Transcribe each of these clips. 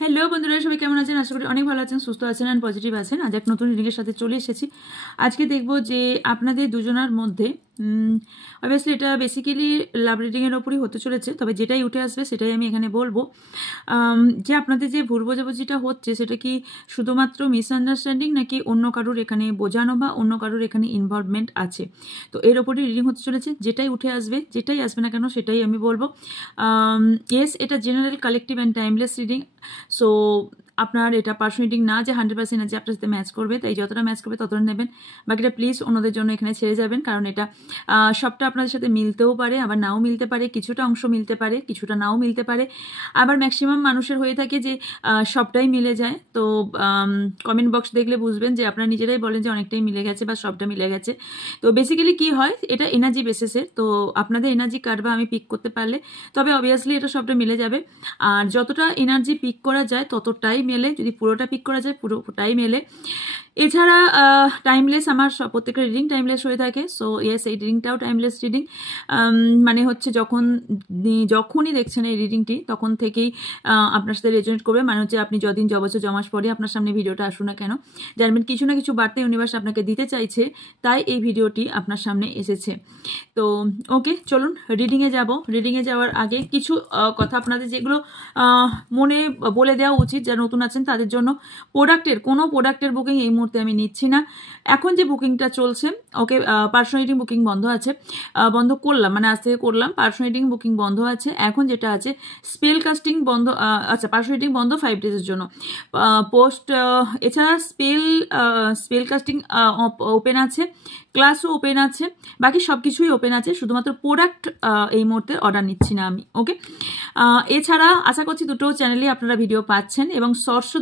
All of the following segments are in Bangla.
হ্যালো বন্ধুরা, সবাই কেমন আছেন? আশা করি অনেক ভালো আছেন, সুস্থ আছেন অ্যান্ড পজিটিভ আছেন। আজ এক নতুন রিডিংয়ের সাথে চলে এসেছি। আজকে দেখব যে আপনাদের দুজনার মধ্যে অবভিয়াসলি এটা বেসিক্যালি লাভ রিডিংয়ের ওপরই হতে চলেছে, তবে যেটাই উঠে আসবে সেটাই আমি এখানে বলবো। যে আপনাদের যে ভুল বোঝাবুঝিটা হচ্ছে সেটা কি শুধুমাত্র মিসআন্ডারস্ট্যান্ডিং, নাকি অন্য কারোর এখানে বোঝানো বা অন্য কারোর এখানে ইনভলভমেন্ট আছে? তো এর ওপরই রিডিং হতে চলেছে। যেটাই উঠে আসবে, যেটাই আসবে না কেন সেটাই আমি বলবো। ইয়েস, এটা general, collective and timeless reading. So আপনার এটা পার্সোনালিটি না যে 100% আছে আপনার সাথে ম্যাচ করবে, তাই যতটা ম্যাচ করবে ততটা নেবেন, বাকিটা প্লিজ অন্যদের জন্য এখানে ছেড়ে যাবেন। কারণ এটা সবটা আপনাদের সাথে মিলতেও পারে, আবার নাও মিলতে পারে, কিছুটা অংশ মিলতে পারে, কিছুটা নাও মিলতে পারে। আবার ম্যাক্সিমাম মানুষের হয়ে থাকে যে সবটাই মিলে যায়। তো কমেন্ট বক্স দেখলে বুঝবেন যে আপনারা নিজেরাই বলেন যে অনেকটাই মিলে গেছে বা সবটা মিলে গেছে। তো বেসিক্যালি কি হয়, এটা এনার্জি বেসিসের। তো আপনাদের এনার্জি কাটবা আমি পিক করতে পারলে তবে অবভিয়াসলি এটা সবটা মিলে যাবে। আর যতটা এনার্জি পিক করা যায় ততটাই মেলে, যদি পুরোটা পিক করা যায় পুরোটাই মেলে। এছাড়া টাইমলেস, আমার প্রত্যেকটা রিডিং টাইমলেস হয়ে থাকে। সো ইয়েস, এই রিডিংটাও টাইমলেস রিডিং। মানে হচ্ছে যখনই দেখছেন এই রিডিংটি তখন থেকেই আপনার সাথে রেজোনেট করবে। মানে হচ্ছে আপনি যদিন যবছর জমাস পরে আপনার সামনে ভিডিওটা আসুন না কেন, জানবেন কিছু না কিছু বার্তা ইউনিভার্স আপনাকে দিতে চাইছে, তাই এই ভিডিওটি আপনার সামনে এসেছে। তো ওকে, চলুন রিডিংয়ে যাব। রিডিংয়ে যাওয়ার আগে কিছু কথা আপনাদের যেগুলো মনে বলে দেওয়া উচিত, যারা নতুন আছেন তাদের জন্য। কোনো প্রোডাক্টের বুকিং এই মুহূর্তে আমি নিচ্ছি না। এখন যে বুকিংটা চলছে, ওকে, পার্সোনালিটি বুকিং বন্ধ আছে, বন্ধ করলাম, মানে আজ থেকে করলাম। পার্সোনালিটি বুকিং বন্ধ আছে। এখন যেটা আছে স্পেল কাস্টিং বন্ধ, আচ্ছা পার্সোনালিটি বন্ধ 5 ডেজের জন্য। পোস্ট এছাড়া স্পেল কাস্টিং ওপেন আছে, ক্লাসও ওপেন আছে, বাকি সব কিছুই ওপেন আছে। শুধুমাত্র প্রোডাক্ট এই মুহূর্তে অর্ডার নিচ্ছি না আমি। ওকে, এছাড়া আশা করছি দুটো চ্যানেলেই আপনারা ভিডিও পাচ্ছেন এবং শর্টসও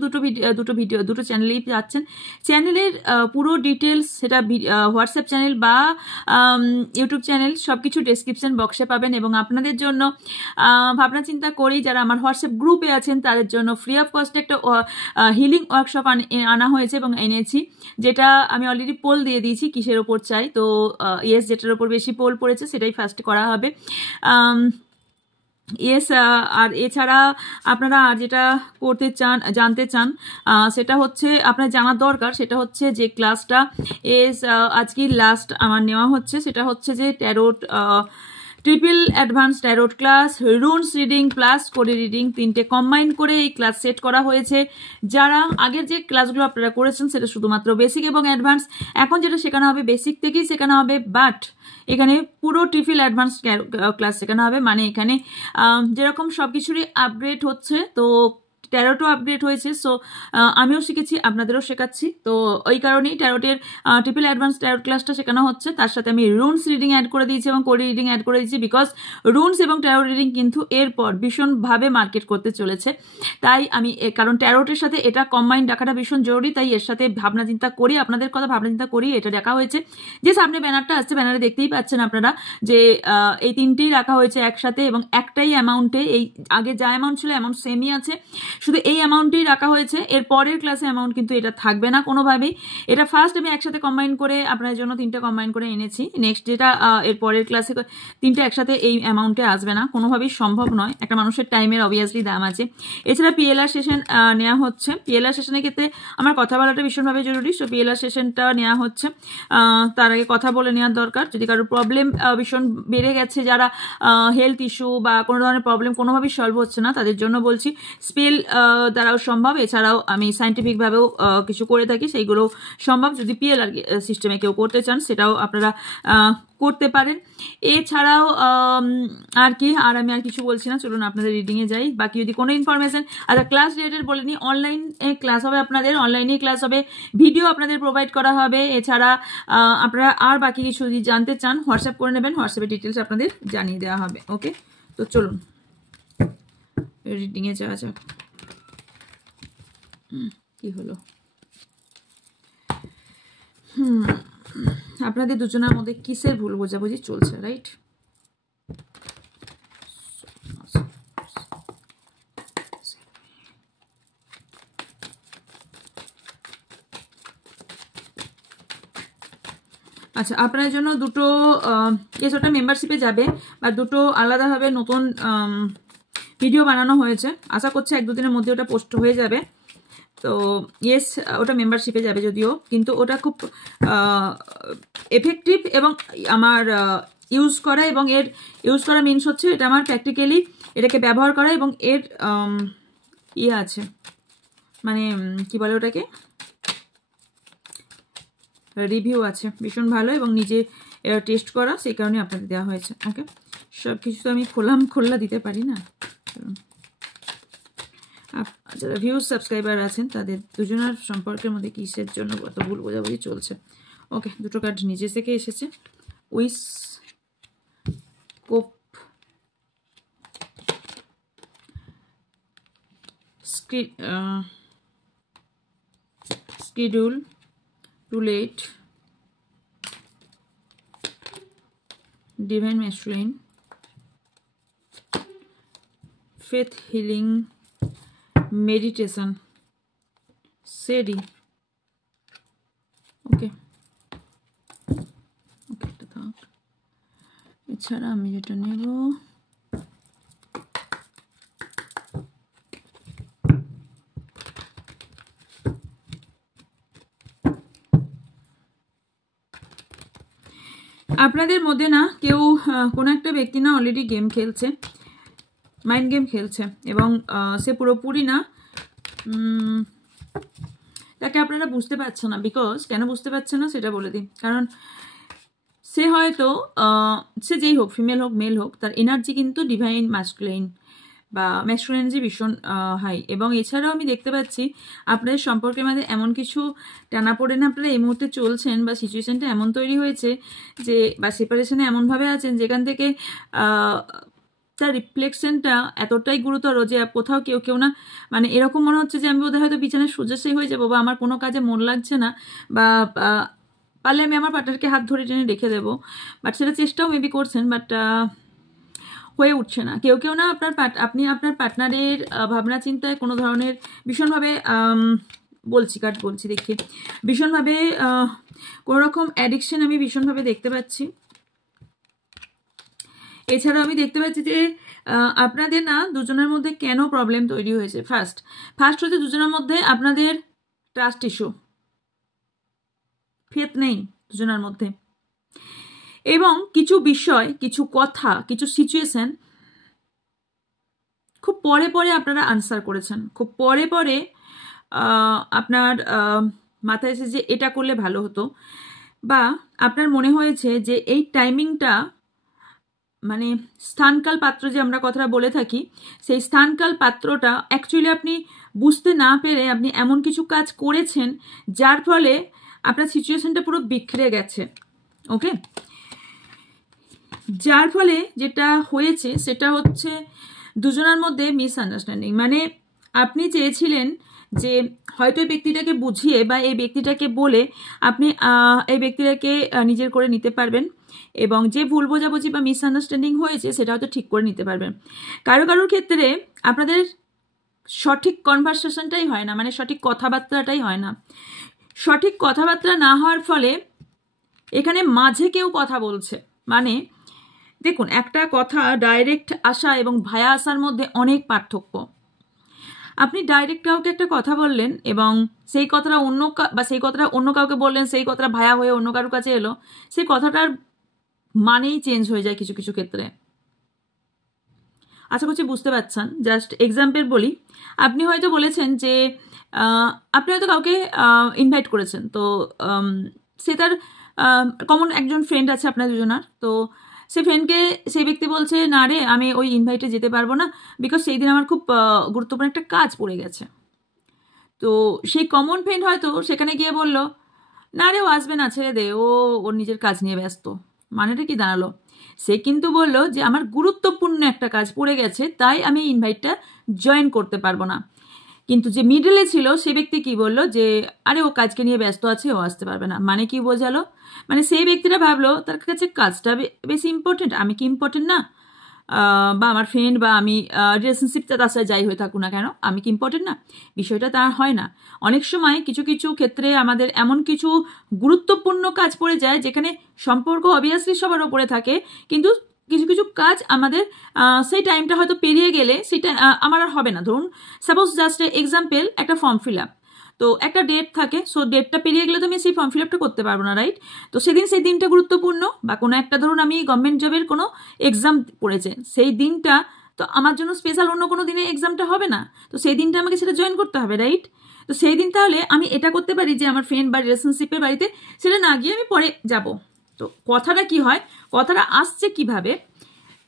দুটো চ্যানেলেই পাচ্ছেন। চ্যানেলের পুরো ডিটেলস সেটা হোয়াটসঅ্যাপ চ্যানেল বা ইউটিউব চ্যানেল সব কিছু ডেসক্রিপশন বক্সে পাবেন। এবং আপনাদের জন্য ভাবনা চিন্তা করি যারা আমার হোয়াটসঅ্যাপ গ্রুপে আছেন তাদের জন্য ফ্রি অফ কস্টে একটা হিলিং ওয়ার্কশপ আনা হয়েছে এবং এনেছি, যেটা আমি অলরেডি পোল দিয়ে দিয়েছি কিসের ওপর চাই। তো ইয়েস, যেটার ওপর বেশি পোল পড়েছে সেটাই ফার্স্ট করা হবে। ইয়েস, আর এছাড়া আপনারা আর যেটা জানতে চান সেটা হচ্ছে, আপনার জানার দরকার সেটা হচ্ছে যে ক্লাসটা আজকে লাস্ট আমার নেওয়া হচ্ছে, সেটা হচ্ছে যে tarot triple advance tarot class, runes reading plus Cody reading, তিনটে কম্বাইন করে এই ক্লাস সেট করা হয়েছে। যারা আগের যে ক্লাসগুলো আপনারা করেছেন সেটা শুধুমাত্র বেসিক এবং অ্যাডভান্স, এখন যেটা শেখানো হবে বেসিক থেকেই শেখানো হবে, বাট এখানে পুরো ট্রিপল অ্যাডভান্স ক্লাস শেখানো হবে। মানে এখানে যেরকম সব কিছুরই আপগ্রেড হচ্ছে, তো ট্যারোটও আপগ্রেড হয়েছে। সো আমিও শিখেছি, আপনাদেরও শেখাচ্ছি। তো ওই কারণেই ট্যারোটের ট্রিপল অ্যাডভান্স ট্যারোট ক্লাসটা শেখানো হচ্ছে। তার সাথে আমি রুনস রিডিং অ্যাড করে দিয়েছি এবং কোডি রিডিং অ্যাড করে দিয়েছি, বিকজ রুনস এবং ট্যারোট রিডিং কিন্তু এরপর ভীষণভাবে মার্কেট করতে চলেছে। তাই আমি, কারণ ট্যারোটের সাথে এটা কম্বাইন রাখাটা ভীষণ জরুরি, তাই এর সাথে ভাবনা চিন্তা করি, আপনাদের কথা ভাবনা চিন্তা করি এটা রাখা হয়েছে। যে সামনে ব্যানারটা আসছে, ব্যানারে দেখতেই পাচ্ছেন আপনারা যে এই তিনটেই রাখা হয়েছে একসাথে এবং একটাই অ্যামাউন্টে। এই আগে যা অ্যামাউন্ট ছিল অ্যামাউন্ট সেমই আছে, শুধু এই অ্যামাউন্টেই রাখা হয়েছে। এর পরের ক্লাসে অ্যামাউন্ট কিন্তু এটা থাকবে না কোনোভাবেই। এটা ফার্স্ট আমি একসাথে কম্বাইন করে আপনার জন্য তিনটা কম্বাইন করে এনেছি। নেক্সট যেটা এর পরের ক্লাসে তিনটা একসাথে এই অ্যামাউন্টে আসবে না, কোনোভাবেই সম্ভব নয়। একটা মানুষের টাইমের অবভিয়াসলি দাম আছে। এছাড়া পিএলআর সেশন নেওয়া হচ্ছে। পিএলআর সেশনের ক্ষেত্রে আমার কথা বলাটা ভীষণভাবে জরুরি। সো পিএলআর সেশনটা নেওয়া হচ্ছে, তার আগে কথা বলে নেওয়ার দরকার। যদি কারোর প্রবলেম ভীষণ বেড়ে গেছে, যারা হেলথ ইস্যু বা কোনো ধরনের প্রবলেম কোনোভাবেই সলভ হচ্ছে না, তাদের জন্য বলছি স্পেল দ্বারাও সম্ভব। এছাড়াও আমি সাইন্টিফিকভাবেও কিছু করে থাকি, সেইগুলো সম্ভব। যদি পিএলআর সিস্টেমে কেউ করতে চান সেটাও আপনারা করতে পারেন। এছাড়াও আর আমি আর কিছু বলছি না, চলুন আপনাদের রিডিংয়ে যাই। বাকি যদি কোনো ইনফরমেশন, আচ্ছা ক্লাস রিলেটেড বলে নিই, অনলাইনে ক্লাস হবে আপনাদের, অনলাইনে ক্লাস হবে, ভিডিও আপনাদের প্রোভাইড করা হবে। এছাড়া আপনারা আর বাকি কিছু যদি জানতে চান হোয়াটসঅ্যাপ করে নেবেন, হোয়াটসঅ্যাপে ডিটেলস আপনাদের জানিয়ে দেওয়া হবে। ওকে, তো চলুন রিডিংয়ে যাওয়া যাক। কি হলো, আপনাদের দুজনের মধ্যে কিসের ভুল বোঝাবুঝি চলছে, রাইট? আচ্ছা, আপনার জন্য দুটো কেস ওটা মেম্বারশিপে যাবে বা দুটো আলাদাভাবে নতুন ভিডিও বানানো হয়েছে, আশা করছি 1-2 দিনের মধ্যে ওটা পোস্ট হয়ে যাবে। তো ইয়েস, ওটা মেম্বারশিপে যাবে যদিও, কিন্তু ওটা খুব এফেক্টিভ এবং আমার ইউজ করা, এবং এর ইউজ করা মিনস হচ্ছে এটা আমার প্র্যাকটিক্যালি এটাকে ব্যবহার করা, এবং এর ইয়ে আছে, মানে কি বলে ওটাকে, রিভিউ আছে ভীষণ ভালো, এবং নিজে টেস্ট করা, সেই কারণে আপনাদের দেওয়া হয়েছে। ওকে, সব কিছু তো আমি খোলা দিতে পারি না। যারা ভিউজ সাবস্ক্রাইবার আছেন তাদের দুজনের সম্পর্কের মধ্যে কিসের জন্য কত ভুল বোঝাবুঝি চলছে। ওকে, দুটো কার্ড নিজে থেকে এসেছে। উইস কোপ, schedule, too late, divine masculine, faith healing, meditation, steady. ওকে, এটা থাক। এছাড়া আমি যেটা নেব, আপনাদের মধ্যে না কেউ কোনো একটা ব্যক্তি না অলরেডি গেম খেলছে, মাইন্ড গেম খেলছে, এবং সে পুরোপুরি না তাকে আপনারা বুঝতে পারছেন না। বিকজ কেন বুঝতে পারছেন না সেটা বলে দিই। কারণ সে হয়তো সে যেই হোক, ফিমেল হোক মেল হোক, তার এনার্জি কিন্তু ডিভাইন ম্যাসকুলাইন বা ম্যাসকুলাইন এনার্জি ভীষণ হাই। এবং এছাড়াও আমি দেখতে পাচ্ছি আপনাদের সম্পর্কের মধ্যে এমন কিছু টানাপোড়েন আপনারা এই মুহূর্তে চলছেন, বা সিচুয়েশনটা এমন তৈরি হয়েছে যে, বা সেপারেশনে এমনভাবে আছেন যেখান থেকে তার রিফ্লেকশনটা এতটাই গুরুতর যে কোথাও কেউ না, মানে এরকম মনে হচ্ছে যে আমি বোধহয় হয়তো বিছানায় শয্যাশায়ী হয়ে যাবো, বা আমার কোনো কাজে মন লাগছে না, বা পারলে আমি আমার পার্টনারকে হাত ধরে টেনে রেখে দেবো। বাট সেটা চেষ্টাও মেবি করছেন, বাট হয়ে উঠছে না। কেউ না আপনি আপনার পার্টনারের ভাবনা চিন্তায় কোনো ধরনের ভীষণভাবে বলছি দেখি, ভীষণভাবে কোনো রকম অ্যাডিকশন আমি ভীষণভাবে দেখতে পাচ্ছি। এছাড়া আমি দেখতে পাচ্ছি যে আপনাদের না দুজনের মধ্যে কেন প্রবলেম তৈরি হয়েছে। ফার্স্ট হচ্ছে দুজনের মধ্যে আপনাদের ট্রাস্ট ইস্যু, ফেথ নেই দুজনের মধ্যে, এবং কিছু বিষয়, কিছু কথা, কিছু সিচুয়েশন খুব পরে আপনারা আনসার করেছেন, খুব পরে আপনার মাথায় এসে যে এটা করলে ভালো হতো, বা আপনার মনে হয়েছে যে এই টাইমিংটা, মানে স্থানকাল পাত্র যে আমরা কথাটা বলে থাকি, সেই স্থানকাল পাত্রটা অ্যাকচুয়ালি আপনি বুঝতে না পেরে আপনি এমন কিছু কাজ করেছেন যার ফলে আপনার সিচুয়েশনটা পুরো বিখরে গেছে। ওকে, যার ফলে যেটা হয়েছে সেটা হচ্ছে দুজনের মধ্যে মিসআন্ডারস্ট্যান্ডিং। মানে আপনি চেয়েছিলেন যে হয়তো এই ব্যক্তিটাকে বুঝিয়ে বা এই ব্যক্তিটাকে বলে আপনি এই ব্যক্তিটাকে নিজের করে নিতে পারবেন, এবং যে ভুল বোঝাবুঝি বা মিসআন্ডারস্ট্যান্ডিং হয়েছে সেটা হয়তো ঠিক করে নিতে পারবেন। কারোর ক্ষেত্রে আপনাদের সঠিক কনভারসেশনটাই হয় না, মানে সঠিক কথাবার্তাটাই হয় না। সঠিক কথাবার্তা না হওয়ার ফলে এখানে মাঝে কেউ কথা বলছে। মানে দেখুন, একটা কথা ডাইরেক্ট আসা এবং ভায়া আসার মধ্যে অনেক পার্থক্য। আপনি ডাইরেক্ট কাউকে একটা কথা বললেন এবং সেই কথাটা অন্য কাউকে বললেন, সেই কথাটা ভায়া হয়ে অন্য কারোর কাছে এলো, সেই কথাটার মানেই চেঞ্জ হয়ে যায় কিছু কিছু ক্ষেত্রে। আশা করছি বুঝতে পারছেন। জাস্ট এক্সাম্পল বলি, আপনি হয়তো বলেছেন যে আপনি হয়তো কাউকে ইনভাইট করেছেন, তো সে তার কমন একজন ফ্রেন্ড আছে আপনার দুজনার, তো সেই ব্যক্তি বলছে না রে, আমি ওই ইনভাইটে যেতে পারবো না, বিকজ সেই দিন আমার খুব গুরুত্বপূর্ণ একটা কাজ পড়ে গেছে। তো সেই কমন ফ্রেন্ড হয়তো সেখানে গিয়ে বলল, না রে ও আসবে না, ছেড়ে দে, ওর নিজের কাজ নিয়ে ব্যস্ত। মানেটা কি দাঁড়ালো? সে কিন্তু বলল যে আমার গুরুত্বপূর্ণ একটা কাজ পড়ে গেছে, তাই আমি ইনভাইটটা জয়েন করতে পারবো না। কিন্তু যে মিডলে ছিল সে ব্যক্তি কি বলল যে আরে ও কাজকে নিয়ে ব্যস্ত আছে, ও আসতে পারবে না। মানে কি বোঝালো? মানে সেই ব্যক্তিটা ভাবলো তার কাছে কাজটা বেশি ইম্পর্টেন্ট, আমি কি ইম্পর্টেন্ট না? বা আমার ফ্রেন্ড বা আমি রিলেশনশিপটা তার সাথে যাই হয়ে থাকুক না কেন, আমি কি ইম্পর্টেন্ট না? বিষয়টা তা হয় না। অনেক সময় কিছু কিছু ক্ষেত্রে আমাদের এমন কিছু গুরুত্বপূর্ণ কাজ পড়ে যায় যেখানে সম্পর্ক অবভিয়াসলি সবার ওপরে থাকে, কিন্তু কিছু কিছু কাজ আমাদের সেই টাইমটা হয়তো পেরিয়ে গেলে সেটা আমার আর হবে না। ধরুন সাপোজ জাস্ট এক্সাম্পল একটা ফর্ম ফিল আপ, তো একটা ডেট থাকে, সো ডেটটা পেরিয়ে গেলে তো আমি সেই ফর্ম ফিল আপটা করতে পারবো না, রাইট? তো সেদিন সেই দিনটা গুরুত্বপূর্ণ, বা কোনো একটা ধরুন আমি গভর্নমেন্ট জবের কোনো এক্সাম পড়েছে সেই দিনটা, তো আমার জন্য স্পেশাল অন্য কোনো দিনে এক্সামটা হবে না, তো সেই দিনটা আমাকে সেটা জয়েন করতে হবে, রাইট? তো সেই দিন তাহলে আমি এটা করতে পারি যে আমার ফ্রেন্ড বা রিলেশনশিপের বাড়িতে সেটা না গিয়ে আমি পরে যাব। তো কথাটা কি হয়, কথাটা আসছে কিভাবে,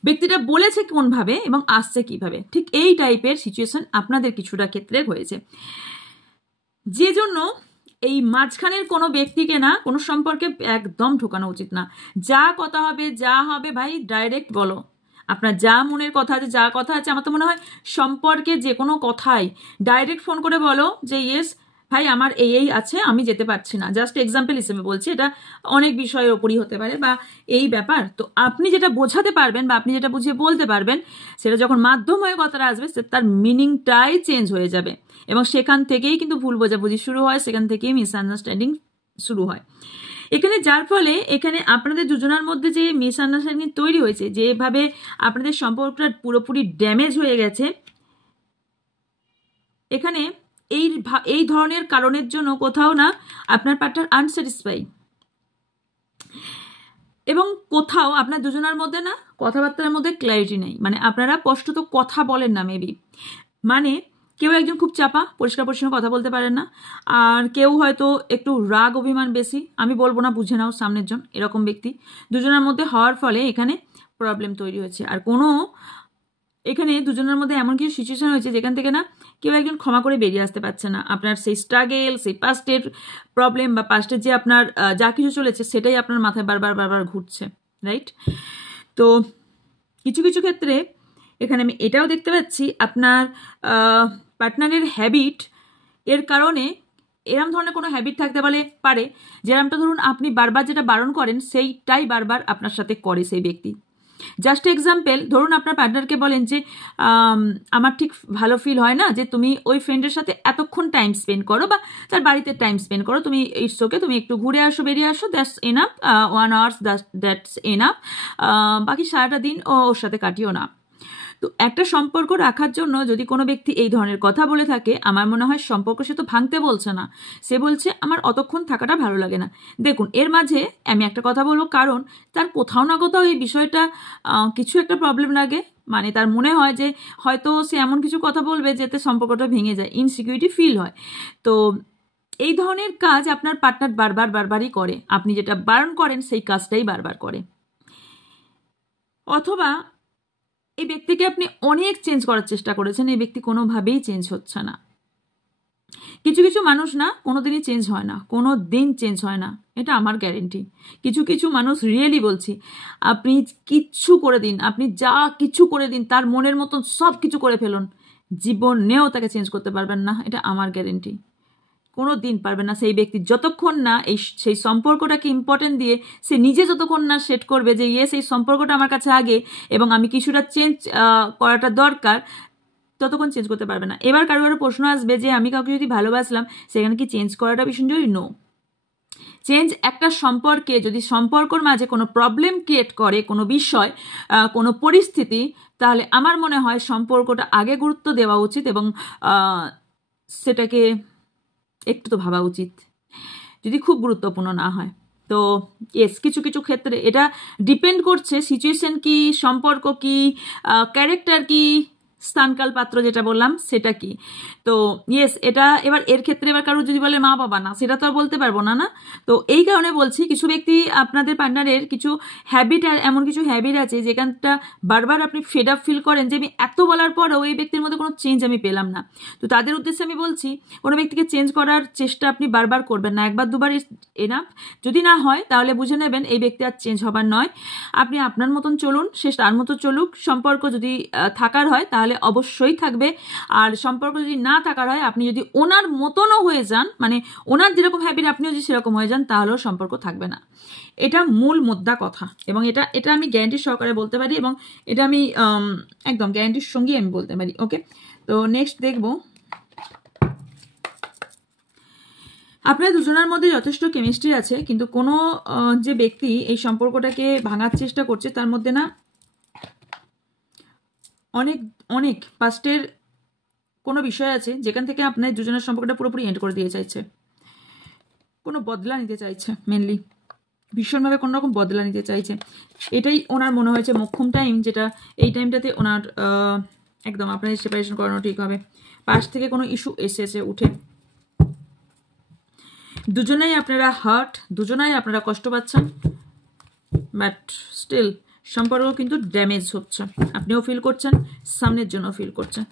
ব্যক্তিটা বলেছে কোনভাবে এবং আসছে কিভাবে, ঠিক এই টাইপের সিচুয়েশন আপনাদের কিছুটা ক্ষেত্রে হয়েছে। যে জন্য এই মাঝখানের কোনো ব্যক্তিকে না কোনো সম্পর্কে একদম ঢোকানো উচিত না। যা কথা হবে যা হবে ভাই ডাইরেক্ট বলো, আপনার যা মনের কথা আছে, যা কথা আছে। আমার তো মনে হয় সম্পর্কে যে কোনো কথাই ডাইরেক্ট ফোন করে বলো যে ইয়েস ভাই আমার এই আছে, আমি যেতে পারছি না, জাস্ট এক্সাম্পল হিসেবে বলছি, এটা অনেক বিষয়ের ওপরই হতে পারে বা এই ব্যাপার। তো আপনি যেটা বোঝাতে পারবেন বা আপনি যেটা বুঝিয়ে বলতে পারবেন, সেটা যখন মাধ্যম হয়ে কথাটা আসবে তার মিনিংটাই চেঞ্জ হয়ে যাবে, এবং সেখান থেকেই কিন্তু ভুল বোঝাবুঝি শুরু হয়, সেখান থেকেই মিসআন্ডারস্ট্যান্ডিং শুরু হয় এখানে। যার ফলে এখানে আপনাদের দুজনের মধ্যে যে মিসআন্ডারস্ট্যান্ডিং তৈরি হয়েছে, যেভাবে আপনাদের সম্পর্কটা পুরোপুরি ড্যামেজ হয়ে গেছে, এখানে এই ধরনের কারণের জন্য কোথাও না আপনার পার্টনার আনস্যাটিসফাই, এবং কোথাও আপনার দুজনের মধ্যে না কথাবার্তার মধ্যে ক্ল্যারিটি নেই, মানে আপনারা স্পষ্টত কথা বলেন না মেবি, মানে কেউ একজন খুব চাপা পরিষ্কার পরিচ্ছন্ন কথা বলতে পারেন না, আর কেউ হয়তো একটু রাগ অভিমান বেশি, আমি বলবো না বুঝে নাও সামনের জন, এরকম ব্যক্তি দুজনের মধ্যে হওয়ার ফলে এখানে প্রবলেম তৈরি হয়েছে। আর কোনো এখানে দুজনের মধ্যে এমন কিছু সিচুয়েশন হয়েছে যেখান থেকে না কেউ একজন ক্ষমা করে বেরিয়ে আসতে পারছে না, আপনার সেই স্ট্রাগেল, সেই পাস্টের প্রবলেম বা পাস্টের যে আপনার যা কিছু চলেছে সেটাই আপনার মাথায় বারবার বারবার ঘুরছে, রাইট? তো কিছু কিছু ক্ষেত্রে এখানে আমি এটাও দেখতে পাচ্ছি আপনার পার্টনারের হ্যাবিট এর কারণে এরম ধরনের কোনো হ্যাবিট থাকতে পারে যেরমটা ধরুন আপনি বারবার যেটা বারণ করেন সেইটাই বারবার আপনার সাথে করে সেই ব্যক্তি। জাস্ট এক্সাম্পল, ধরুন আপনার পার্টনারকে বলেন যে আমার ঠিক ভালো ফিল হয় না যে তুমি ওই ফ্রেন্ডের সাথে এতক্ষণ টাইম স্পেন্ড করো বা তার বাড়িতে টাইম স্পেন্ড করো, তুমি ইটস ওকে, তুমি একটু ঘুরে আসো বেরিয়ে আসো, that's enough, 1 hours that's enough, বাকি সারাটা দিন ওর সাথে কাটিও না। তো একটা সম্পর্ক রাখার জন্য যদি কোনো ব্যক্তি এই ধরনের কথা বলে থাকে, আমার মনে হয় সম্পর্ক সে তো ভাঙতে বলছে না, সে বলছে আমার অতক্ষণ থাকাটা ভালো লাগে না। দেখুন এর মাঝে আমি একটা কথা বলবো, কারণ তার কোথাও না কোথাও এই বিষয়টা কিছু একটা প্রবলেম লাগে, মানে তার মনে হয় যে হয়তো সে এমন কিছু কথা বলবে যাতে সম্পর্কটা ভেঙে যায়, ইনসিকিউরিটি ফিল হয়। তো এই ধরনের কাজ আপনার পার্টনার বারবারই করে, আপনি যেটা বারণ করেন সেই কাজটাই বারবার করে। অথবা এই ব্যক্তিকে আপনি অনেক চেঞ্জ করার চেষ্টা করেছেন, এই ব্যক্তি কোনোভাবেই চেঞ্জ হচ্ছে না। কিছু কিছু মানুষ না কোনোদিনই চেঞ্জ হয় না, কোনো দিন চেঞ্জ হয় না, এটা আমার গ্যারেন্টি। কিছু কিছু মানুষ রিয়েলি বলছি, আপনি কিচ্ছু করে দিন, আপনি যা কিছু করে দিন, তার মনের মতন সব কিছু করে ফেলুন, জীবনেও তাকে চেঞ্জ করতে পারবেন না, এটা আমার গ্যারেন্টি। কোনো দিন পারবে না সেই ব্যক্তি, যতক্ষণ না সেই সম্পর্কটাকে ইম্পর্টেন্ট দিয়ে সে নিজে যতক্ষণ না সেট করবে যে ইয়েস এই সম্পর্কটা আমার কাছে আগে এবং আমি কিছুটা চেঞ্জ করাটা দরকার, ততক্ষণ চেঞ্জ করতে পারবে না। এবার কারো প্রশ্ন আসবে যে আমি কাউকে যদি ভালোবাসলাম সেখানে কি চেঞ্জ করাটা ভীষণ জরুরি? নো। চেঞ্জ একটা সম্পর্কে যদি সম্পর্কর মাঝে কোনো প্রবলেম ক্রিয়েট করে কোনো বিষয়, কোনো পরিস্থিতি, তাহলে আমার মনে হয় সম্পর্কটা আগে গুরুত্ব দেওয়া উচিত এবং সেটাকে একটু তো ভাবা উচিত, যদি খুব গুরুত্বপূর্ণ না হয়। তো ইয়েস, কিছু কিছু ক্ষেত্রে এটা ডিপেন্ড করছে সিচুয়েশন কি, সম্পর্ক কি, ক্যারেক্টার কি, স্থানকাল পাত্র যেটা বললাম সেটা কি। তো ইয়েস, এটা এবার এর ক্ষেত্রে এবার কারো যদি বলে মা বাবা না, সেটা তো আর বলতে পারবো না। না, তো এই কারণে বলছি কিছু ব্যক্তি আপনাদের পার্টনারের কিছু হ্যাবিট, এমন কিছু হ্যাবিট আছে যেখানটা বারবার আপনি ফেড আপ ফিল করেন যে আমি এত বলার পরেও এই ব্যক্তির মধ্যে কোনো চেঞ্জ আমি পেলাম না। তো তাদের উদ্দেশ্যে আমি বলছি, কোনো ব্যক্তিকে চেঞ্জ করার চেষ্টা আপনি বারবার করবেন না, একবার দুবার এনাফ। যদি না হয় তাহলে বুঝে নেবেন এই ব্যক্তি আর চেঞ্জ হবার নয়, আপনি আপনার মতন চলুন, সে তার মতো চলুক। সম্পর্ক যদি থাকার হয় তাহলে অবশ্যই থাকবে, আর সম্পর্ক যদি না থাকার হয় আপনি যদি ওনার মতনও হয়ে যান, মানে ওনার যেরকম হ্যাবিট আপনিও যদি সেরকম হয়ে যান, তাহলেও সম্পর্ক থাকবে না। এটা মূল মুদ্রা কথা, এবং এটা আমি গ্যারান্টির সহকারে বলতে পারি, এবং এটা আমি একদম গ্যারান্টির সঙ্গেই আমি বলতে পারি। ওকে, তো নেক্সট দেখব, আপনার দুজনের মধ্যে যথেষ্ট কেমিস্ট্রি আছে, কিন্তু কোনো যে ব্যক্তি এই সম্পর্কটাকে ভাঙার চেষ্টা করছে তার মধ্যে না অনেক অনেক পাস্টের কোনো বিষয় আছে যেখান থেকে আপনার দুজনের সম্পর্কটা পুরোপুরি এন্ড করে দিয়ে চাইছে, কোনো বদলা নিতে চাইছে, মেনলি ভীষণভাবে কোনো রকম বদলা নিতে চাইছে। এটাই ওনার মনে হয়েছে মোক্ষম টাইম, যেটা এই টাইমটাতে ওনার একদম আপনাদের সেপারেশন করানো ঠিক হবে। পাশ থেকে কোনো ইস্যু এসেছে উঠে, দুজনেই আপনারা হার্ট, দুজনেই আপনারা কষ্ট পাচ্ছেন, বাট স্টিল সম্পর্ক কিন্তু ড্যামেজ হচ্ছে, আপনিও ফিল করছেন, সামনের জন্য ফিল করছেন।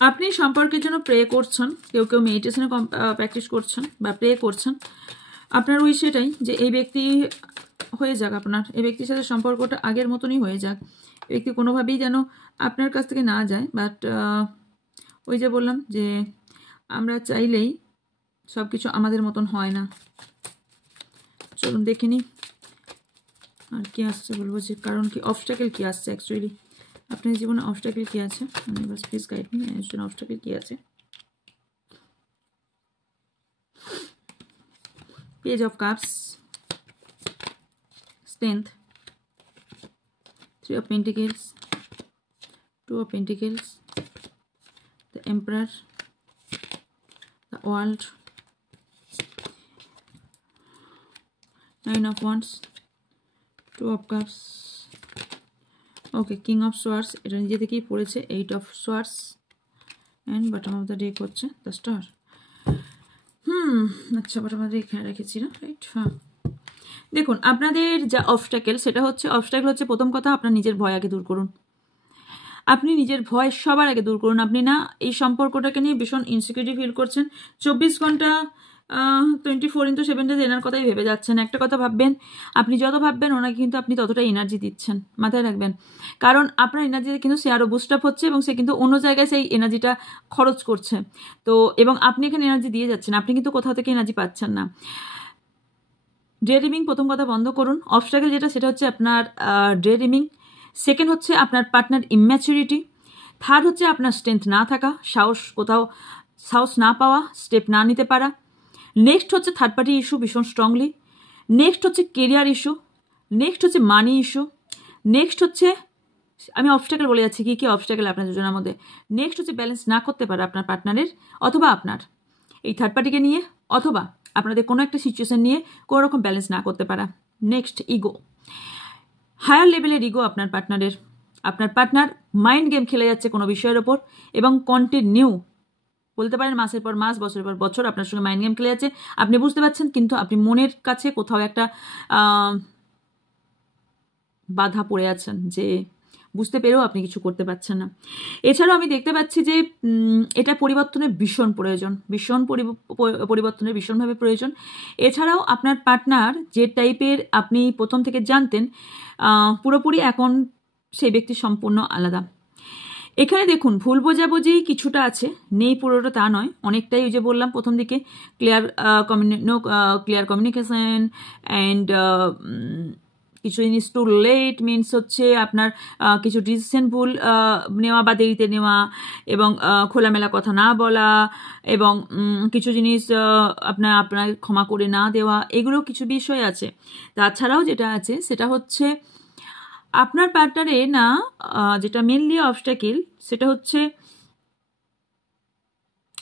আপনি সম্পর্কের জন্য প্রে করছেন, কেউ কেউ মেডিটেশনে প্র্যাকটিস করছেন বা প্রে করছেন। আপনার উইশ এটাই যে এই ব্যক্তি হয়ে যাক, আপনার এই ব্যক্তির সাথে সম্পর্কটা আগের মতনই হয়ে যাক, ব্যক্তি কোনোভাবেই যেন আপনার কাছ থেকে না যায়। বাট ওই যে বললাম যে আমরা চাইলেই সব কিছু আমাদের মতন হয় না। চলুন দেখিনি আর কি আসছে, বলবো যে কারণ কি অবস্ট্যাকেল কি আসছে অ্যাকচুয়ালি আপনার জীবনে, অবস্ট্যাকেল কি আছে, বাস প্লিজ গাইড মি, অবস্ট্যাকেল কি আছে। Page of cups, strength, 3 of Pentacles, 2 of Pentacles, the Emperor, the World, 9 of Wands, 2 of Cups, okay king of swords, এটা নিজে থেকেই পড়েছে, 8 of Swords, and bottom of the deck হচ্ছে দ্য স্টার। আচ্ছা বটম অফ দ্য ডেক এখানে রেখেছি না, রাইট? হ্যাঁ, দেখুন আপনাদের যা অবস্ট্যাকেল, সেটা হচ্ছে অবস্ট্যাকেল হচ্ছে প্রথম কথা আপনার নিজের ভয় আগে দূর করুন। আপনি নিজের ভয় সবার আগে দূর করুন। আপনি না এই সম্পর্কটাকে নিয়ে ভীষণ ইনসিকিউরিটি ফিল করছেন, 24 ঘন্টা 24/7 ডেজ এনার কথাই ভেবে যাচ্ছেন। একটা কথা ভাববেন, আপনি যত ভাববেন ওনাকে কিন্তু আপনি ততটাই এনার্জি দিচ্ছেন, মাথায় রাখবেন। কারণ আপনার এনার্জিতে কিন্তু সে আরও বুস্ট আপ হচ্ছে এবং সে কিন্তু অন্য জায়গায় সেই এনার্জিটা খরচ করছে। তো এবং আপনি এখানে এনার্জি দিয়ে যাচ্ছেন, আপনি কিন্তু কোথাও থেকে এনার্জি পাচ্ছেন না। ডে ড্রিমিং প্রথম কথা বন্ধ করুন। অবস্ট্যাকেল যেটা, সেটা হচ্ছে আপনার ডে ড্রিমিং। সেকেন্ড হচ্ছে আপনার পার্টনার ইম্যাচুরিটি। থার্ড হচ্ছে আপনার স্ট্রেংথ না থাকা, সাহস না পাওয়া, স্টেপ না নিতে পারা। নেক্সট হচ্ছে থার্ড পার্টি ইস্যু ভীষণ স্ট্রংলি। নেক্সট হচ্ছে কেরিয়ার ইস্যু। নেক্সট হচ্ছে মানি ইস্যু। নেক্সট হচ্ছে, আমি অবস্ট্যাকেল বলে যাচ্ছি কি অবস্ট্যাকেল আপনার দুজনের মধ্যে। নেক্সট হচ্ছে ব্যালেন্স না করতে পারা আপনার পার্টনারের অথবা আপনার এই থার্ড পার্টিকে নিয়ে, অথবা আপনাদের কোনো একটা সিচুয়েশন নিয়ে কোনো রকম ব্যালেন্স না করতে পারা। নেক্সট ইগো, হায়ার লেভেলের ইগো আপনার পার্টনারের। আপনার পার্টনার মাইন্ড গেম খেলে যাচ্ছে কোনো বিষয়ের ওপর এবং কন্টিনিউ বলতে পারেন মাসের পর মাস, বছরের পর বছর আপনার সঙ্গে মাইন্ড গেম খেলে যাচ্ছে। আপনি বুঝতে পারছেন, কিন্তু আপনি মনের কাছে কোথাও একটা বাধা পড়ে আছেন, যে বুঝতে পেরেও আপনি কিছু করতে পারছেন না। এছাড়াও আমি দেখতে পাচ্ছি যে এটা পরিবর্তনের ভীষণ প্রয়োজন, পরিবর্তনের ভীষণভাবে প্রয়োজন। এছাড়াও আপনার পার্টনার যে টাইপের আপনি প্রথম থেকে জানতেন, পুরোপুরি এখন সেই ব্যক্তি সম্পূর্ণ আলাদা। এখানে দেখুন ভুল বোঝাবুঝি কিছুটা আছে, নেই পুরোটা তা নয়, অনেকটাই ওই যে বললাম প্রথম দিকে ক্লিয়ার কমিউনিকেশন অ্যান্ড কিছু জিনিস টু লেট মিনস হচ্ছে আপনার কিছু ডিসিশন ভুল নেওয়া বা দেরিতে নেওয়া এবং খোলামেলা কথা না বলা এবং কিছু জিনিস আপনার ক্ষমা করে না দেওয়া, এগুলো কিছু বিষয় আছে। তাছাড়াও যেটা আছে সেটা হচ্ছে আপনার পার্টনারে না, যেটা মেনলি অবস্ট্যাকেল সেটা হচ্ছে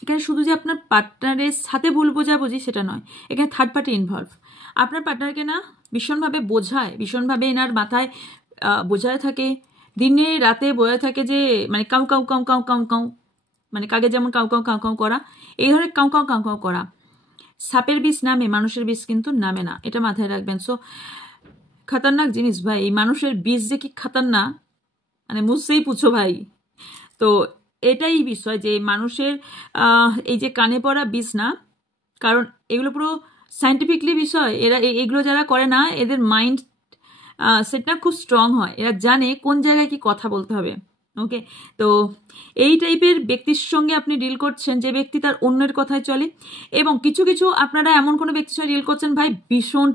এখানে শুধু যে আপনার পার্টনারের সাথে ভুল বোঝাবুঝি সেটা নয়, এখানে থার্ড পার্টি ইনভলভ। আপনার পার্টনারকে না ভীষণভাবে বোঝায়, ভীষণভাবে এনার মাথায় বোঝায় থাকে, দিনে রাতে বোঝায় থাকে যে মানে cow cow cow cow cow cow, মানে কাকে যেমন কাউ কাউ কাউ কাউ করা, এই ধরনের কাউ কাউ কাউ কাউ করা। সাপের বিষ নামে, মানুষের বিষ কিন্তু নামে না, এটা মাথায় রাখবেন। সো খতরনাক জিনিস ভাই, এই মানুষের বিষ যে কি খতরনাক, মানে মুঝসেই পুছো ভাই। তো এটাই বিষয় যে মানুষের এই যে কানে পড়া বিষ না, কারণ এগুলো পুরো সায়েন্টিফিকলি বিষয়। এরা এগুলো যারা করে না, এদের মাইন্ড সেটা খুব স্ট্রং হয়, এরা জানে কোন জায়গায় কি কথা বলতে হবে। ওকে, তো এই টাইপের ব্যক্তির সঙ্গে আপনি ডিল করছেন যে ব্যক্তি তার অন্যের কথায় চলে, এবং কিছু কিছু আপনারা এমন কোনো ব্যক্তির সঙ্গে ডিল করছেন ভাই ভীষণ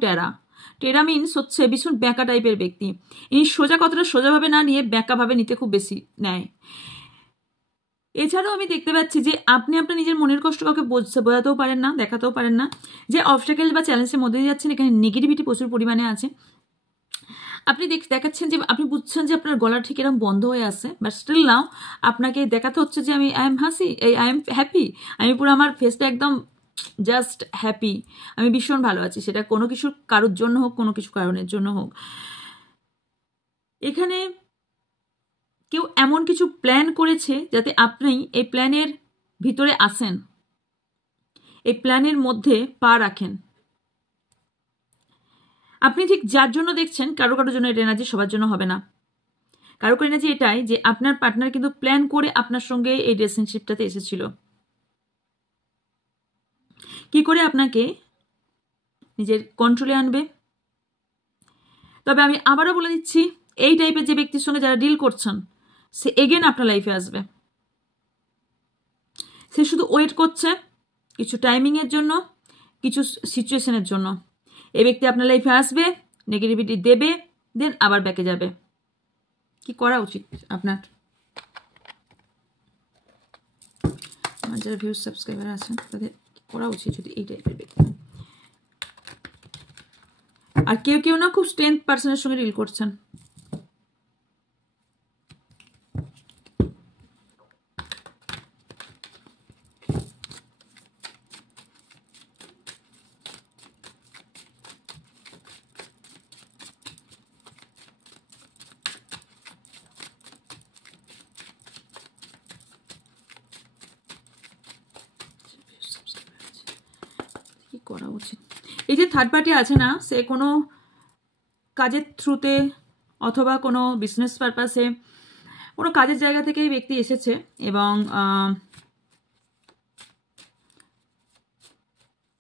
টেরা মিনস হচ্ছে ভীষণ ব্যাকা টাইপের ব্যক্তি। ইনি সোজা কথাটা সোজাভাবে না নিয়ে ব্যাকাভাবে নিতে খুব বেশি নেয়। এছাড়াও আমি দেখতে পাচ্ছি যে আপনি আপনার নিজের মনের কষ্ট কাউকে বোঝাতেও পারেন না, দেখাতেও পারেন না। যে অবস্টাকেল বা চ্যালেঞ্জের মধ্যে দিয়ে যাচ্ছেন, এখানে নেগেটিভিটি প্রচুর পরিমাণে আছে। আপনি দেখাচ্ছেন যে আপনি বুঝছেন যে আপনার গলা ঠিক এরকম বন্ধ হয়ে আছে, বাট স্টিল নাও আপনাকে দেখাতে হচ্ছে যে আই এম হ্যাপি, আমি পুরো আমার ফেসটা একদম জাস্ট হ্যাপি, আমি ভীষণ ভালো আছি। সেটা কোনো কিছু কারোর জন্য হোক, কোনো কিছু কারণের জন্য হোক। এখানে কেউ এমন কিছু প্ল্যান করেছে যাতে আপনি এই প্ল্যানের ভিতরে আসেন, এই প্ল্যানের মধ্যে পা রাখেন। আপনি ঠিক যার জন্য দেখছেন, কারোর জন্য এটা এনার্জি সবার জন্য হবে না। কারো এনার্জি এটাই যে আপনার পার্টনার কিন্তু প্ল্যান করে আপনার সঙ্গে এই রিলেশনশিপটাতে এসেছিল, কি করে আপনাকে নিজের কন্ট্রোলে আনবে। তবে আমি আবারও বলে দিচ্ছি, এই টাইপের যে ব্যক্তির সঙ্গে যারা ডিল করছেন, সে এগেন আপনার লাইফে আসবে। সে শুধু ওয়েট করছে কিছু টাইমিংয়ের জন্য, কিছু সিচুয়েশনের জন্য। এই ব্যক্তি আপনার লাইফে আসবে, নেগেটিভিটি দেবে, দেন আবার ব্যাকে যাবে। কি করা উচিত আপনার? আমার যারা ভিউজ সাবস্ক্রাইবার আছেন তাদের করা উচিত যদি এই টাইপের ব্যক্তি। আর কেউ কেউ না খুব স্ট্রেংথ পার্সনের সঙ্গে ডিল করছেন। কি করা উচিত? এই যে থার্ড পার্টি আছে না, সে কোনো কাজের থ্রুতে অথবা কোনো বিজনেস পারপাসে কোনো কাজের জায়গা থেকে এই ব্যক্তি এসেছে এবং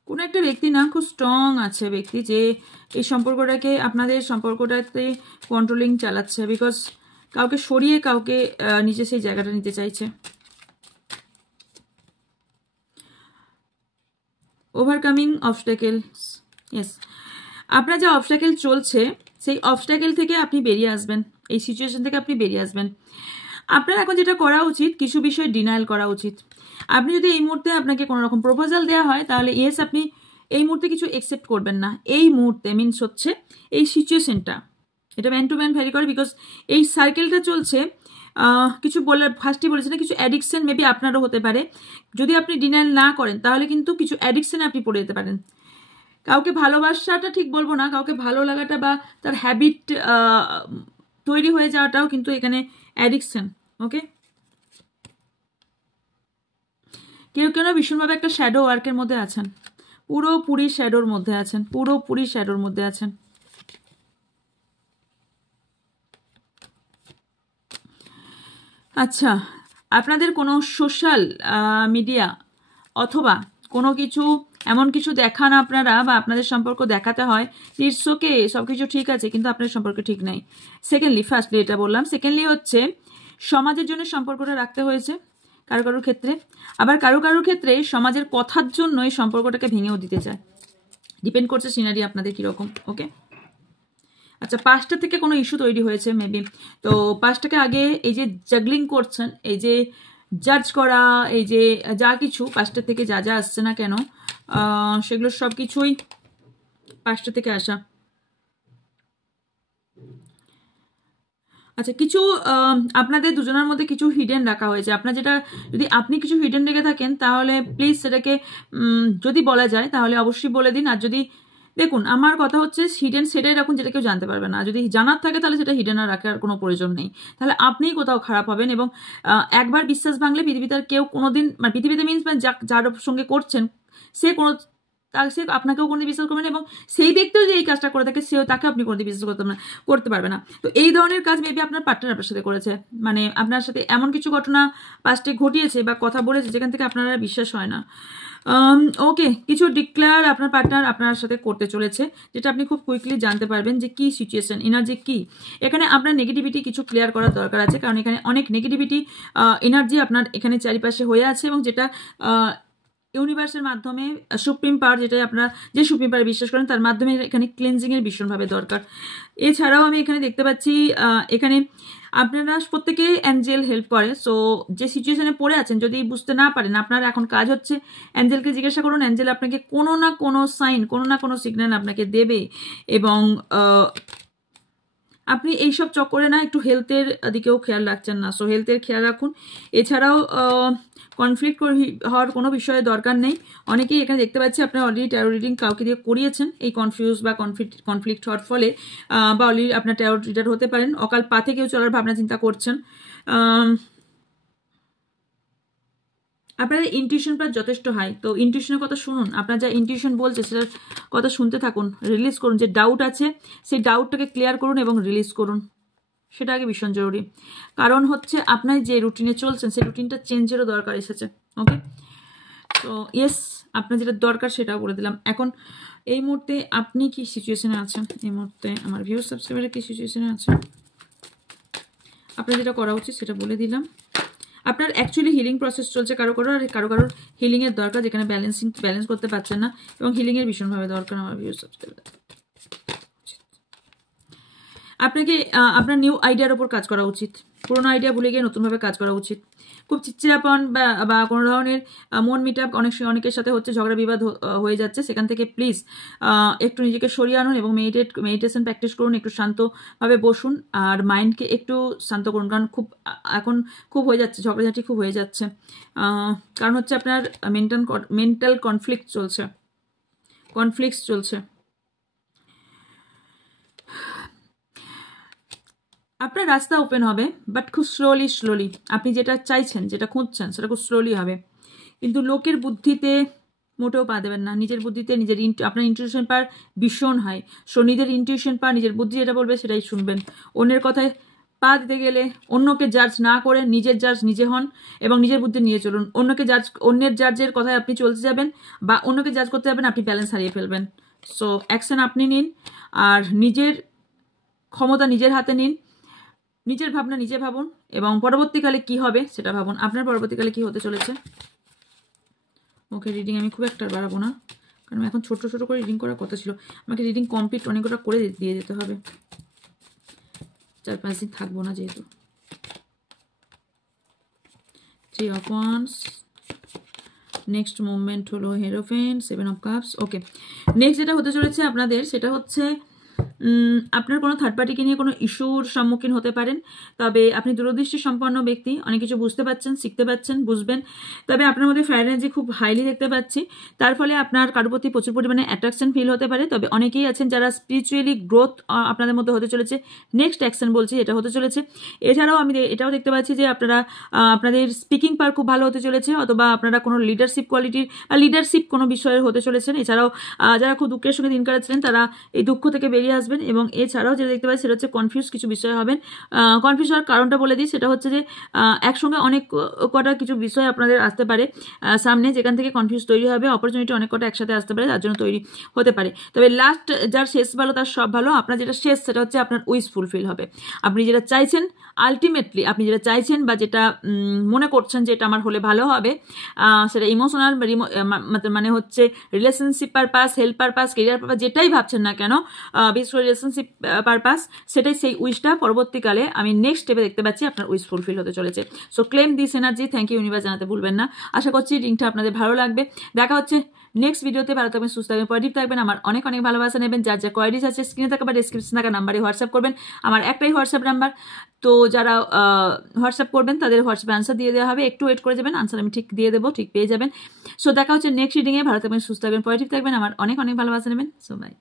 কোনো একটা ব্যক্তি না খুব স্ট্রং আছে ব্যক্তি, যে এই সম্পর্কটাকে, আপনাদের সম্পর্কটাতে কন্ট্রোলিং চালাচ্ছে, বিকজ কাউকে সরিয়ে কাউকে নিচে সেই জায়গাটা নিতে চাইছে। ওভারকামিং অবস্টাকেলস, ইয়েস, আপনার যে অবস্টাকেল চলছে সেই অবস্টাকেল থেকে আপনি বেরিয়ে আসবেন, এই সিচুয়েশন থেকে আপনি বেরিয়ে আসবেন। আপনার এখন যেটা করা উচিত, কিছু বিষয় ডিনায়াল করা উচিত। আপনি যদি এই মুহূর্তে আপনাকে কোনো রকম প্রপোজাল দেওয়া হয়, তাহলে ইয়েস আপনি এই মুহূর্তে কিছু একসেপ্ট করবেন না। এই মুহূর্তে মিনস হচ্ছে এই সিচুয়েশনটা, এটা ম্যান টু ম্যান ভ্যারি করে, বিকজ এই সার্কেলটা চলছে। কিছু বলার ফার্স্টই বলেছে না, কিছু অ্যাডিকশন মেবি আপনারও হতে পারে। যদি আপনি ডিনায়াল না করেন তাহলে কিন্তু কিছু অ্যাডিকশনে আপনি পড়ে যেতে পারেন। কাউকে ভালোবাসাটা ঠিক বলবো না, কাউকে ভালো লাগাটা বা তার হ্যাবিট তৈরি হয়ে যাওয়াটাও কিন্তু এখানে অ্যাডিকশন। ওকে, কেউ কেউ ভীষণভাবে একটা শ্যাডো ওয়ার্কের মধ্যে আছেন, পুরোপুরি শ্যাডোর মধ্যে আছেন, পুরোপুরি শ্যাডোর মধ্যে আছেন। আচ্ছা, আপনাদের কোনো সোশ্যাল মিডিয়া অথবা কোনো কিছু এমন কিছু দেখান আপনারা, বা আপনাদের সম্পর্ক দেখাতে হয় ইটস ওকে, সব কিছু ঠিক আছে, কিন্তু আপনার সম্পর্ক ঠিক নাই। সেকেন্ডলি, ফার্স্টলি এটা বললাম। সেকেন্ডলি হচ্ছে সমাজের জন্য সম্পর্কটা রাখতে হয়েছে কারো কারোর ক্ষেত্রে, আবার কারো কারোর ক্ষেত্রে সমাজের কথার জন্য এই সম্পর্কটাকে ভেঙেও দিতে চায়। ডিপেন্ড করছে সিনারি আপনাদের কীরকম। ওকে, আচ্ছা, পাঁচটা থেকে কোনো ইস্যু তৈরি হয়েছে মেবি, তো পাঁচটাকে আগে এই যে জাগলিং করছেন, এই যে জাজ করা, এই যে যা কিছু পাঁচটা থেকে যা যা আসছে না কেন, সেগুলো সব কিছুই পাঁচটা থেকে আসা। আচ্ছা, কিছু আপনাদের দুজনের মধ্যে কিছু হিডেন রাখা হয়েছে। আপনার যেটা, যদি আপনি কিছু হিডেন রেখে থাকেন তাহলে প্লিজ সেটাকে যদি বলা যায় তাহলে অবশ্যই বলে দিন। আর যদি, দেখুন আমার কথা হচ্ছে হিডেন সেটাই রাখুন যেটা কেউ জানতে পারবে না। যদি জানার থাকে তাহলে সেটা হিডেন আর রাখার কোনো প্রয়োজন নেই, তাহলে আপনিই কোথাও খারাপ হবেন। এবং একবার বিশ্বাস ভাঙলে পৃথিবীতে আর কেউ কোনোদিন, মানে পৃথিবীতে মিনস মানে যার সঙ্গে করছেন সে কোনো, সে আপনাকেও কোনোদিন বিশ্বাস করবে না, এবং সেই ব্যক্তিও যে এই কাজটা করে থাকে সেও তাকে আপনি কোনোদিন বিশ্বাস করতে পারবে না। তো এই ধরনের কাজ মেবি আপনার পার্টনার আপনার সাথে করেছে, মানে আপনার সাথে এমন কিছু ঘটনা পাস্টে ঘটিয়েছে বা কথা বলেছে যেখান থেকে আপনার বিশ্বাস হয় না। ওকে, কিছু ডিক্লেয়ার আপনার পার্টনার আপনার সাথে করতে চলেছে, যেটা আপনি খুব কুইকলি জানতে পারবেন যে কি সিচুয়েশন, এনার্জি কি। এখানে আপনার নেগেটিভিটি কিছু ক্লিয়ার করার দরকার আছে, কারণ এখানে অনেক নেগেটিভিটি এনার্জি আপনার এখানে চারিপাশে হয়ে আছে, এবং যেটা ইউনিভার্সের মাধ্যমে সুপ্রিম পাওয়ার, যেটাই আপনারা যে সুপ্রিম পাওয়ারে বিশ্বাস করেন তার মাধ্যমে এখানে ক্লিনজিংয়ের ভীষণভাবে দরকার। এছাড়াও আমি এখানে দেখতে পাচ্ছি এখানে আপনারা প্রত্যেকেই অ্যাঞ্জেল হেল্প করে। সো যে সিচুয়েশনে পড়ে আছেন, যদি বুঝতে না পারেন আপনার এখন কাজ হচ্ছে অ্যাঞ্জেলকে জিজ্ঞাসা করুন, অ্যাঞ্জেল আপনাকে কোনো না কোনো সাইন, কোনো না কোনো সিগন্যাল আপনাকে দেবে। এবং আপনি এইসব চক্করে না একটু হেলথের দিকেও খেয়াল রাখছেন না, সো হেলথের খেয়াল রাখুন। এছাড়াও কনফ্লিক্ট হওয়ার কোনো বিষয়ে দরকার নেই। অনেকেই এখানে দেখতে পাচ্ছি আপনারা অলরেডি ট্যারো রিডিং কাউকে দিয়ে করিয়েছেন এই কনফিউজ বা কনফ্লিক্ট হওয়ার ফলে, বা অলরেডি আপনার ট্যারো রিডার হতে পারেন, অকাল পাথে কেউ চলার ভাবনা চিন্তা করছেন। আপনাদের ইনটিউশনটা যথেষ্ট হাই, তো ইনটিউশনের কথা শুনুন, আপনার যা ইনটিউশন বলছে সেটার কথা শুনতে থাকুন, রিলিজ করুন। যে ডাউট আছে সেই ডাউটটাকে ক্লিয়ার করুন এবং রিলিজ করুন, সেটা আগে ভীষণ জরুরি। কারণ হচ্ছে আপনার যে রুটিনে চলছেন সেই রুটিনটা চেঞ্জেরও দরকার এসেছে। ওকে, তো ইয়েস, আপনার যেটা দরকার সেটাও বলে দিলাম। এখন এই মুহূর্তে আপনি কি সিচুয়েশনে আছেন, এই মুহূর্তে আমার ভিউ সাবস্ক্রাইবারে কি সিচুয়েশনে আছে, আপনার যেটা করা উচিত সেটা বলে দিলাম। আপনার অ্যাকচুয়ালি হিলিং প্রসেস চলছে কারো কারো, আর কারো কারোর হিলিংয়ের দরকার, যেখানে ব্যালেন্স করতে পারছেন না, এবং হিলিংয়ের ভীষণভাবে দরকার আমার ভিউ সাবস্ক্রাইবার। আপনাকে আপনার নিউ আইডিয়ার ওপর কাজ করা উচিত, পুরোনো আইডিয়া ভুলে গিয়ে নতুনভাবে কাজ করা উচিত। খুব চিচ্চিরাপন বা কোনো ধরনের মন মিটআপ অনেকের সাথে হচ্ছে, ঝগড়া বিবাদ হয়ে যাচ্ছে, সেখান থেকে প্লিজ একটু নিজেকে সরিয়ে আনুন এবং মেডিটেশন প্র্যাকটিস করুন, একটু শান্তভাবে বসুন আর মাইন্ডকে একটু শান্ত করুন। কারণ এখন খুব হয়ে যাচ্ছে, ঝগড়াঝাটি খুব হয়ে যাচ্ছে, কারণ হচ্ছে আপনার মেন্টাল কনফ্লিক্ট চলছে। আপনার রাস্তা ওপেন হবে, বাট খুব স্লোলি। আপনি যেটা চাইছেন, যেটা খুঁজছেন, সেটা খুব স্লোলি হবে। কিন্তু লোকের বুদ্ধিতে মোটেও পা দেবেন না, নিজের বুদ্ধিতে আপনার ইনটিউশন পাওয়ার ভীষণ হয়। সো নিজের ইনটিউশন পাওয়ার, নিজের বুদ্ধি যেটা বলবে সেটাই শুনবেন। অন্যের কথায় পা দিতে গেলে অন্যকে জাজ না করে নিজের জাজ নিজে হন এবং নিজের বুদ্ধি নিয়ে চলুন। অন্যের জাজের কথায় আপনি চলতে যাবেন বা অন্যকে জাজ করতে যাবেন, আপনি ব্যালেন্স হারিয়ে ফেলবেন। সো অ্যাকশন আপনি নিন আর নিজের ক্ষমতা নিজের হাতে নিন, নিজের ভাবনা নিজে ভাবুন এবং পরবর্তীকালে কি হবে সেটা ভাবুন। আপনার পরবর্তীকালে কি হতে চলেছে। ওকে, রিডিং আমি খুব একটা বাড়াবো না, কারণ এখন ছোট ছোট করে রিডিং করার কথা ছিল। আমাকে রিডিং কমপ্লিট অনেকটা করে দিয়ে যেতে হবে, 4-5 দিন থাকবো না যেহেতু। 3 of Wands, নেক্সট মুভমেন্ট হলো হেরোফেন্ট, 7 of Cups। ওকে, নেক্সট যেটা হতে চলেছে আপনাদের সেটা হচ্ছে আপনার কোনো থার্ড পার্টিকে নিয়ে কোনো ইস্যুর সম্মুখীন হতে পারেন। তবে আপনি দূরদৃষ্টি সম্পন্ন ব্যক্তি, অনেক কিছু বুঝতে পারছেন, শিখতে পারছেন, বুঝবেন। তবে আপনার মধ্যে ফায়ার এনার্জি খুব হাইলি দেখতে পাচ্ছি, তার ফলে আপনার কারোর প্রতি প্রচুর পরিমাণে অ্যাট্রাকশন ফিল হতে পারে। তবে অনেকেই আছেন যারা স্পিরিচুয়ালি গ্রোথ আপনাদের মধ্যে হতে চলেছে, নেক্সট অ্যাকশন বলছি এটা হতে চলেছে। এছাড়াও আমি এটাও দেখতে পাচ্ছি যে আপনারা আপনাদের স্পিকিং পাওয়ার খুব ভালো হতে চলেছে, অথবা আপনারা কোনো লিডারশিপ কোয়ালিটির বা লিডারশিপ কোনো বিষয়ের হতে চলেছেন। এছাড়াও যারা খুব দুঃখের সঙ্গে দিন কাটাচ্ছিলেন তারা এই দুঃখ থেকে বেরিয়ে আসবেন। এবং এছাড়াও যেটা দেখতে পাচ্ছি সেটা হচ্ছে কনফিউজ কিছু বিষয় হবেন। কনফিউজ হওয়ার কারণটা বলে দিই, সেটা হচ্ছে যে একসঙ্গে অনেক কটা কিছু বিষয় আপনাদের আসতে পারে সামনে, যেখান থেকে কনফিউজ তৈরি হবে। অপরচুনিটি অনেক কটা একসাথে আসতে পারে, তার জন্য তৈরি হতে পারে। তবে লাস্ট যার শেষ ভালো তার সব ভালো। আপনার যেটা শেষ সেটা হচ্ছে আপনার উইশ ফুলফিল হবে। আপনি যেটা চাইছেন আলটিমেটলি, আপনি যেটা চাইছেন বা যেটা মনে করছেন যে এটা আমার হলে ভালো হবে, সেটা ইমোশনাল মানে হচ্ছে relationship purpose, help purpose, career purpose, যেটাই ভাবছেন না কেন, বিশেষ করে রিলেশনশিপ পারপাস, সেটাই সেই উইশটা পরবর্তীকালে আমি নেক্সট স্টেপে দেখতে পাচ্ছি আপনার উইশ ফুলফিল হতে চলেছে। So claim this energy, thank you universe জানাতে ভুলবেন না। আশা করছি রিডিংটা আপনাদের ভালো লাগবে। দেখা হচ্ছে নেক্সট ভিডিওতে। ভালো থাকবেন, সুস্থ থাকবেন, পজিটিভ থাকবেন। আমার অনেক অনেক ভালোবাসা নেবেন। যার যা কোয়ারিজ আছে স্ক্রিনে থাকা বা ডিসক্রিপশনে থাকা নাম্বারে হোয়াটসঅ্যাপ করবেন। আমার একটাই হোয়াটসঅ্যাপ নাম্বার, তো যারা হোয়াটসঅ্যাপ করবেন তাদের হোয়াটসঅ্যাপে আনসার দিয়ে দেওয়া হবে। একটু ওয়েট করে যাবেন, আনসার আমি ঠিক দিয়ে দেবো, ঠিক পেয়ে যাবেন। সো দেখা হচ্ছে নেক্সট রিডিংয়ে। ভালো থাকবেন, সুস্থ থাকবেন, পজিটিভ থাকবেন। আমার অনেক অনেক ভালোবাসা নেবেন। So by.